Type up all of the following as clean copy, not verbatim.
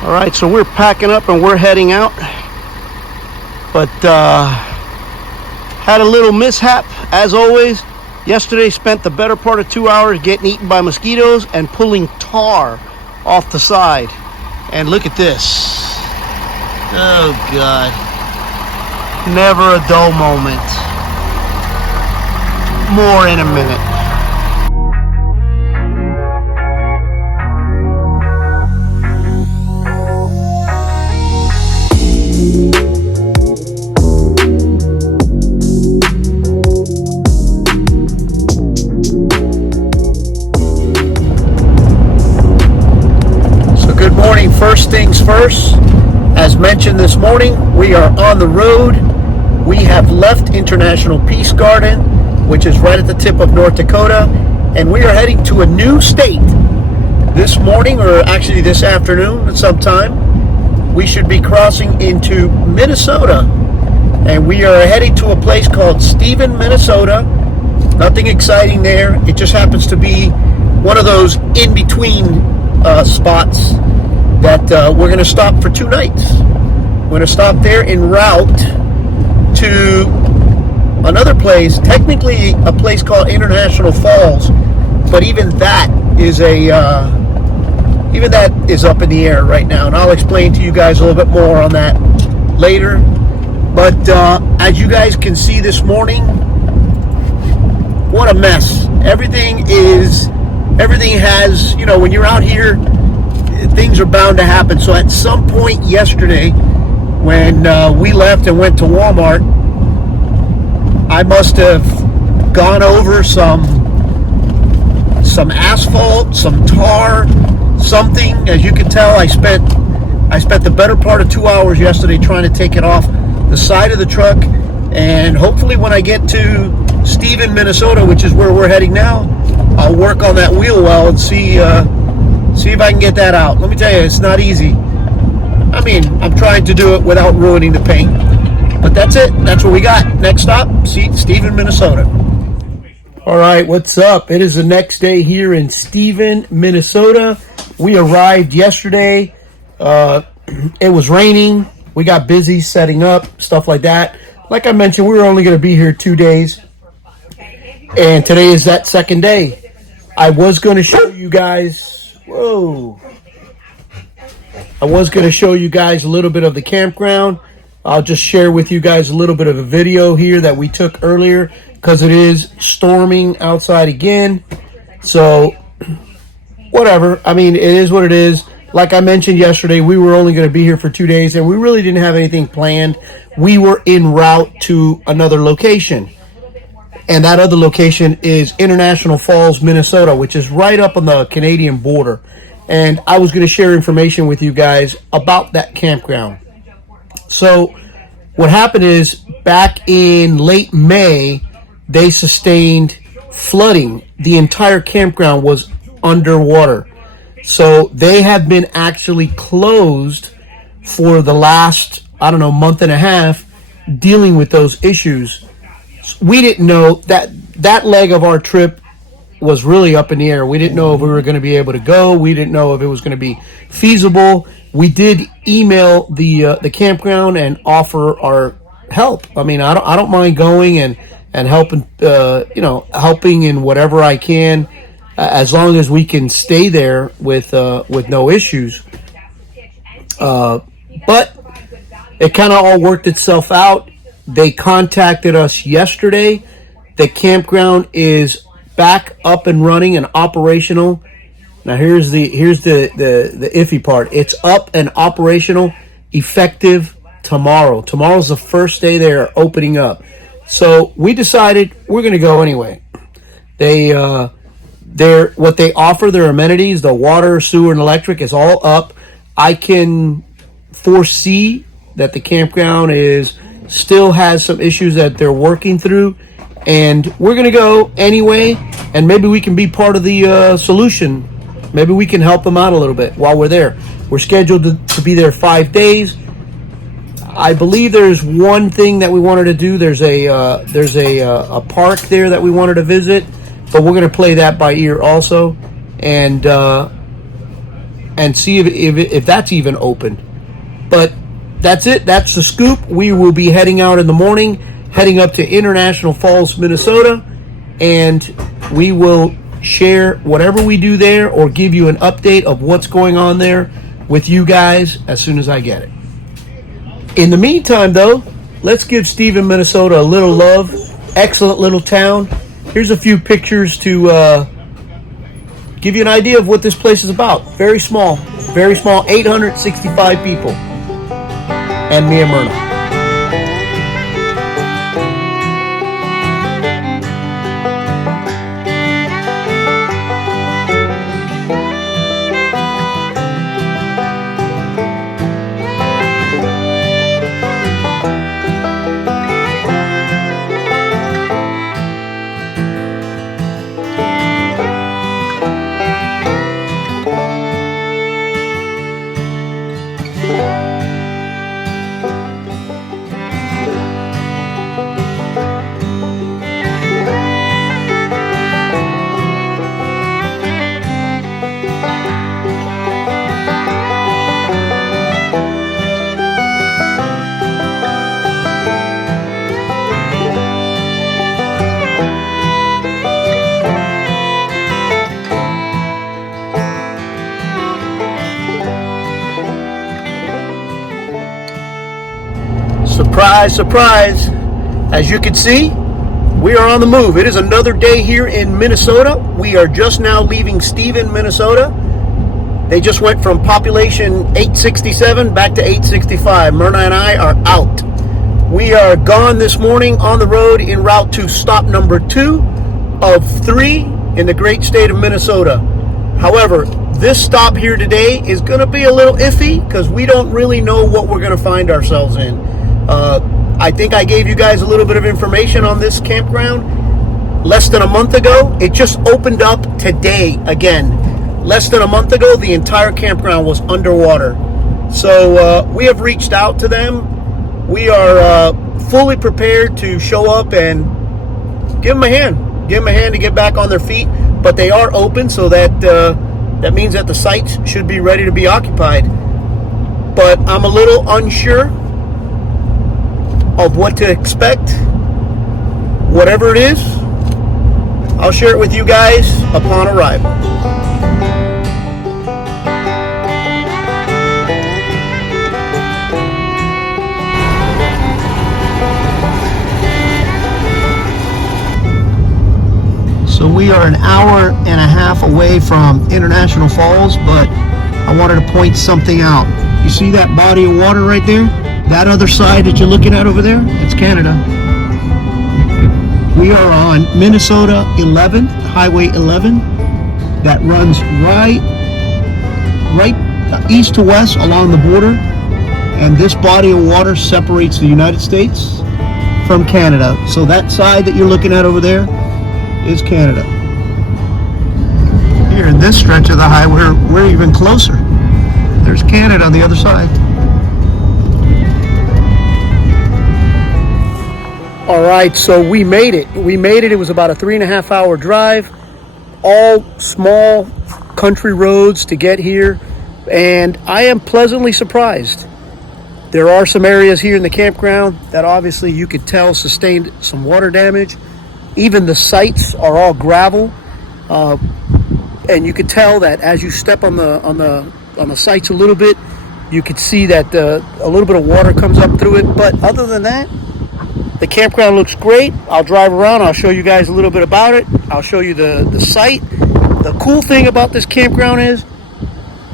All right, so we're packing up and we're heading out, but had a little mishap as always. Yesterday spent the better part of 2 hours getting eaten by mosquitoes and pulling tar off the side. And look at this. Oh God, never a dull moment. More in a minute. First things first, as mentioned this morning, we are on the road. We have left International Peace Garden, which is right at the tip of North Dakota, and we are heading to a new state. This morning, or actually this afternoon sometime, we should be crossing into Minnesota, and we are heading to a place called Stephen, Minnesota. Nothing exciting there. It just happens to be one of those in-between spots that we're going to stop for 2 nights. We're going to stop there en route to another place, technically a place called International Falls, but even that is up in the air right now, and I'll explain to you guys a little bit more on that later. But as you guys can see this morning, what a mess. Everything has, when you're out here, things are bound to happen. So at some point yesterday, when we left and went to Walmart, I must have gone over some asphalt, some tar, something. As you can tell, I spent the better part of 2 hours yesterday trying to take it off the side of the truck, and hopefully when I get to Stephen, Minnesota, which is where we're heading now, I'll work on that wheel well and see if I can get that out. Let me tell you, it's not easy. I mean, I'm trying to do it without ruining the paint. But that's it. That's what we got. Next stop, Stephen, Minnesota. All right, what's up? It is the next day here in Stephen, Minnesota. We arrived yesterday. It was raining. We got busy setting up, stuff like that. Like I mentioned, we were only going to be here 2 days. And today is that second day. I was going to show you guys... Whoa. I was going to show you guys a little bit of the campground. I'll just share with you guys a little bit of a video here that we took earlier because it is storming outside again. So, whatever. I mean, it is what it is. Like I mentioned yesterday, we were only going to be here for 2 days, and we really didn't have anything planned. We were en route to another location. And that other location is International Falls, Minnesota, which is right up on the Canadian border. And I was going to share information with you guys about that campground. So what happened is back in late May, they sustained flooding. The entire campground was underwater. So they have been actually closed for the last, month and a half, dealing with those issues. We didn't know that leg of our trip was really up in the air. We didn't know if we were going to be able to go. We didn't know if it was going to be feasible. We did email the campground and offer our help. I mean, I don't mind going and helping, helping in whatever I can, as long as we can stay there with no issues. But it kind of all worked itself out. They contacted us yesterday. The campground is back up and running and operational. Now here's the iffy part. It's up and operational, effective tomorrow. Tomorrow's the first day they're opening up. So we decided we're going to go anyway. What they offer, their amenities, the water, sewer, and electric is all up. I can foresee that the campground still has some issues that they're working through, and we're going to go anyway, and maybe we can be part of the solution. Maybe we can help them out a little bit while we're there. We're scheduled to be there 5 days. I believe there's one thing that we wanted to do. There's a park there that we wanted to visit, but we're going to play that by ear also. And and see if that's even open. But that's it. That's the scoop. We will be heading out in the morning, heading up to International Falls, Minnesota, and we will share whatever we do there or give you an update of what's going on there with you guys as soon as I get it. In the meantime, though, let's give Stephen, Minnesota a little love. Excellent little town. Here's a few pictures to give you an idea of what this place is about. Very small, 865 people. And Mia Myrna. Surprise, surprise. As you can see, we are on the move. It is another day here in Minnesota. We are just now leaving Stephen, Minnesota. They just went from population 867 back to 865. Myrna and I are out. We are gone this morning on the road en route to stop number 2 of 3 in the great state of Minnesota. However, this stop here today is going to be a little iffy because we don't really know what we're going to find ourselves in. I think I gave you guys a little bit of information on this campground less than a month ago. It just opened up today again. Less than a month ago, the entire campground was underwater. So we have reached out to them. We are fully prepared to show up and give them a hand. Give them a hand to get back on their feet. But they are open, so that means that the sites should be ready to be occupied. But I'm a little unsure of what to expect. Whatever it is, I'll share it with you guys upon arrival. So we are an hour and a half away from International Falls, but I wanted to point something out. You see that body of water right there? That other side that you're looking at over there, it's Canada. We are on Minnesota 11, Highway 11, that runs right east to west along the border. And this body of water separates the United States from Canada. So that side that you're looking at over there is Canada. Here in this stretch of the highway, we're even closer. There's Canada on the other side. All right, so we made it. It was about a 3.5 hour drive, all small country roads to get here, and I am pleasantly surprised. There are some areas here in the campground that obviously you could tell sustained some water damage. Even the sites are all gravel, and you could tell that as you step on the sites a little bit, you could see that a little bit of water comes up through it. But other than that, the campground looks great. I'll drive around. I'll show you guys a little bit about it. I'll show you the site. The cool thing about this campground is,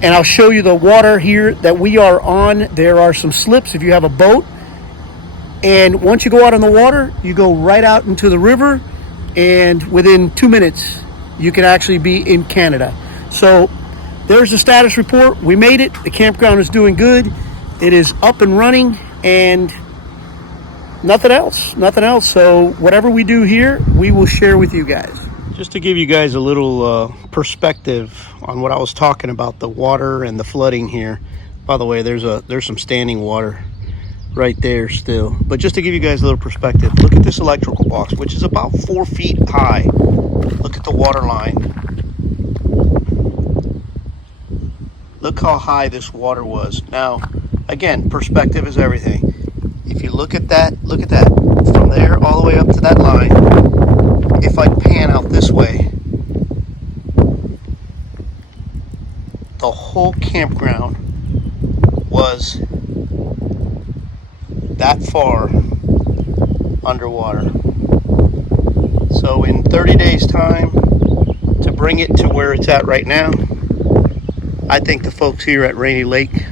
and I'll show you the water here that we are on. There are some slips if you have a boat. And once you go out on the water, you go right out into the river. And within 2 minutes, you can actually be in Canada. So there's the status report. We made it. The campground is doing good. It is up and running. And nothing else. So whatever we do here, we will share with you guys. Just to give you guys a little perspective on what I was talking about, the water and the flooding here. By the way, there's some standing water right there still. But just to give you guys a little perspective, look at this electrical box, which is about 4 feet high. Look at the water line. Look how high this water was. Now, again, perspective is everything. If you look at that, from there all the way up to that line. If I pan out this way, the whole campground was that far underwater. So in 30 days time, to bring it to where it's at right now, I think the folks here at Rainy Lake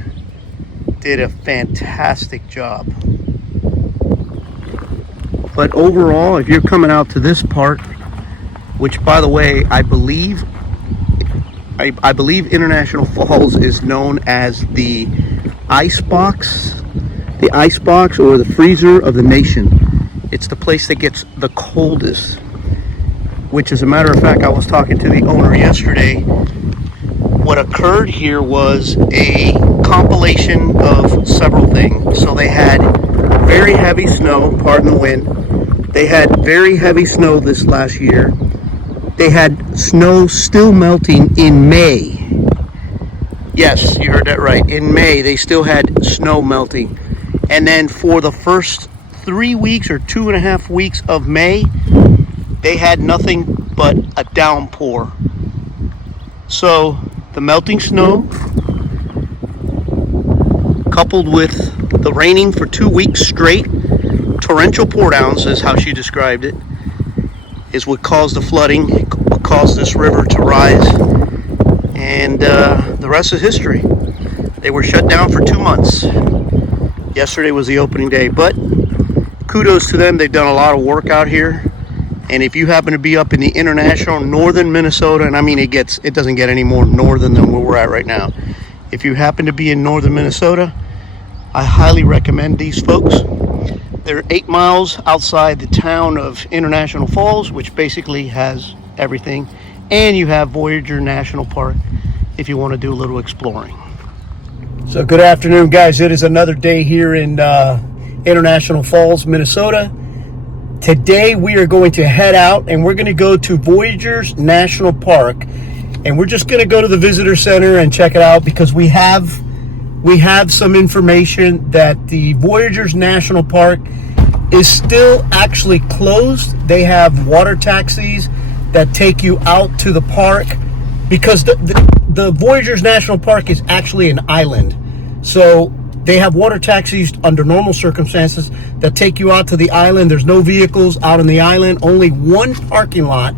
did a fantastic job. But overall, if you're coming out to this part, which by the way, I believe International Falls is known as the ice box or the freezer of the nation. It's the place that gets the coldest, which as a matter of fact, I was talking to the owner yesterday. What occurred here was a compilation of several things. So they had very heavy snow, pardon the wind. They had very heavy snow this last year. They had snow still melting in May. Yes, you heard that right. In May, they still had snow melting. And then for the first 3 weeks or 2.5 weeks of May, they had nothing but a downpour. So the melting snow, coupled with the raining for 2 weeks straight, torrential pour downs is how she described it, is what caused the flooding, what caused this river to rise. And the rest is history. They were shut down for 2 months. Yesterday was the opening day, but kudos to them. They've done a lot of work out here. And if you happen to be up in the international northern Minnesota, and I mean it doesn't get any more northern than where we're at right now. If you happen to be in northern Minnesota, I highly recommend these folks. They're 8 miles outside the town of International Falls, which basically has everything. And you have Voyager National Park if you want to do a little exploring. So good afternoon, guys. It is another day here in International Falls, Minnesota. Today we are going to head out and we're going to go to Voyagers National Park, and we're just going to go to the visitor center and check it out because we have some information that the Voyagers National Park is still actually closed. They have water taxis that take you out to the park because the Voyagers National Park is actually an island. So they have water taxis under normal circumstances that take you out to the island. There's no vehicles out on the island. Only one parking lot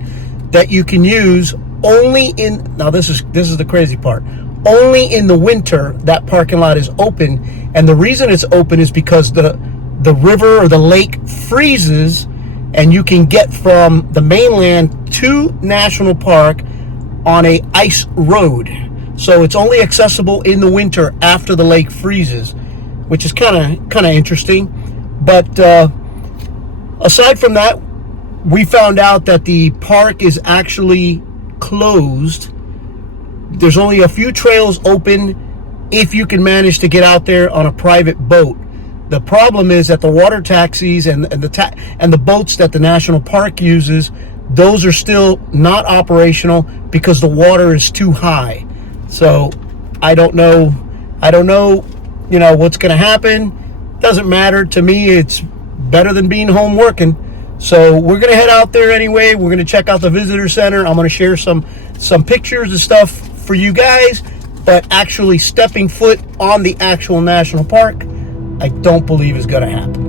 that you can use. Now this is the crazy part. Only in the winter that parking lot is open, and the reason it's open is because the river or the lake freezes, and you can get from the mainland to National Park on a ice road. So it's only accessible in the winter after the lake freezes, which is kind of interesting. But aside from that, we found out that the park is actually closed. There's only a few trails open if you can manage to get out there on a private boat. The problem is that the water taxis and the boats that the national park uses, those are still not operational because the water is too high. So I don't know, what's going to happen. Doesn't matter to me. It's better than being home working. So we're going to head out there anyway. We're going to check out the visitor center. I'm going to share some pictures and stuff for you guys, but actually stepping foot on the actual national park, I don't believe is going to happen.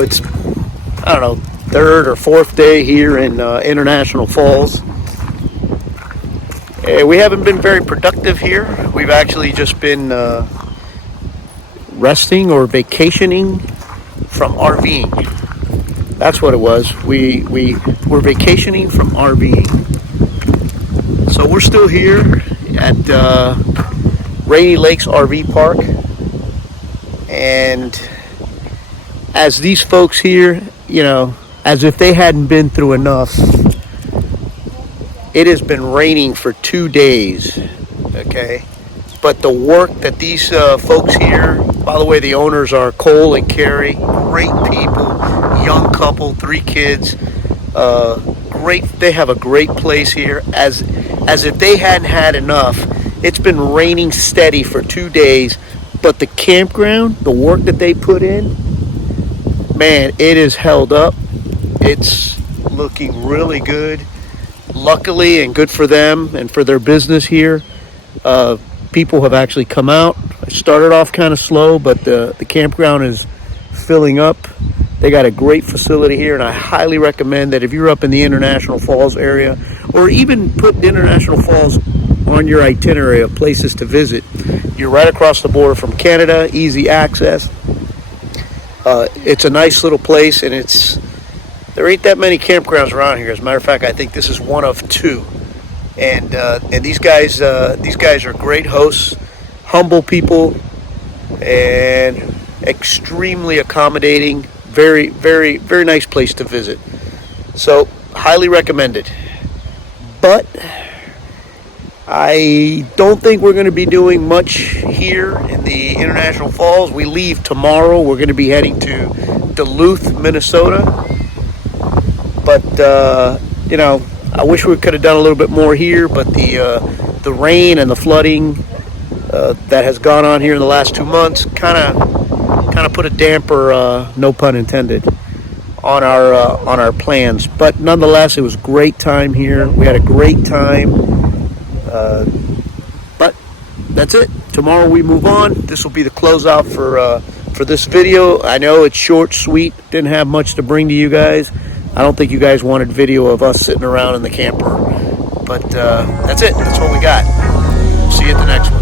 it's, I don't know, third or fourth day here in International Falls. We haven't been very productive here. We've actually just been resting or vacationing from RVing. That's what it was. We were vacationing from RVing. So we're still here at Rainy Lakes RV Park. And as these folks here, as if they hadn't been through enough, it has been raining for 2 days, okay? But the work that these folks here, by the way, the owners are Cole and Kerry, great people, young couple, 3 kids, great. They have a great place here. As if they hadn't had enough, it's been raining steady for 2 days, but the campground, the work that they put in, man, it is held up. It's looking really good. Luckily, and good for them and for their business here, people have actually come out. It started off kind of slow, but the campground is filling up. They got a great facility here, and I highly recommend that if you're up in the International Falls area, or even put International Falls on your itinerary of places to visit. You're right across the border from Canada, easy access. It's a nice little place, and there ain't that many campgrounds around here. As a matter of fact, I think this is one of 2. And these guys are great hosts, humble people, and extremely accommodating. Very, very, very nice place to visit. So, highly recommended. But I don't think we're going to be doing much here in the International Falls. We leave tomorrow. We're going to be heading to Duluth, Minnesota. But, I wish we could have done a little bit more here, but the rain and the flooding that has gone on here in the last 2 months kind of put a damper, no pun intended, on our plans. But nonetheless, it was a great time here. We had a great time. But that's it. Tomorrow we move on. This will be the closeout for this video. I know it's short, sweet. Didn't have much to bring to you guys. I don't think you guys wanted video of us sitting around in the camper. But that's it. That's what we got. We'll see you at the next one.